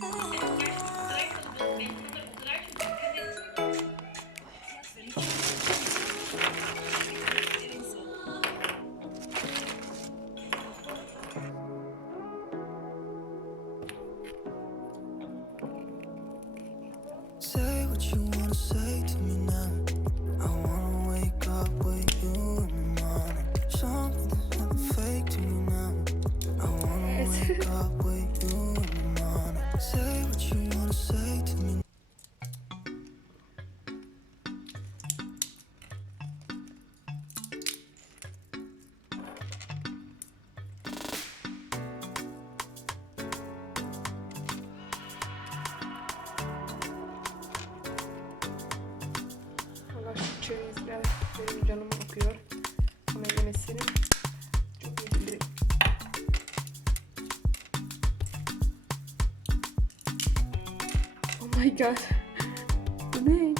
Say what you wanna say to me now. I wanna wake up with you in the morning. Something that's not fake to me now. I wanna wake up with you in the morning. Say what you wanna say to me. Valla şu çerezler benim canımı okuyor. Ama yemesini çok iyi bilirim. Oh my god. Bu ne?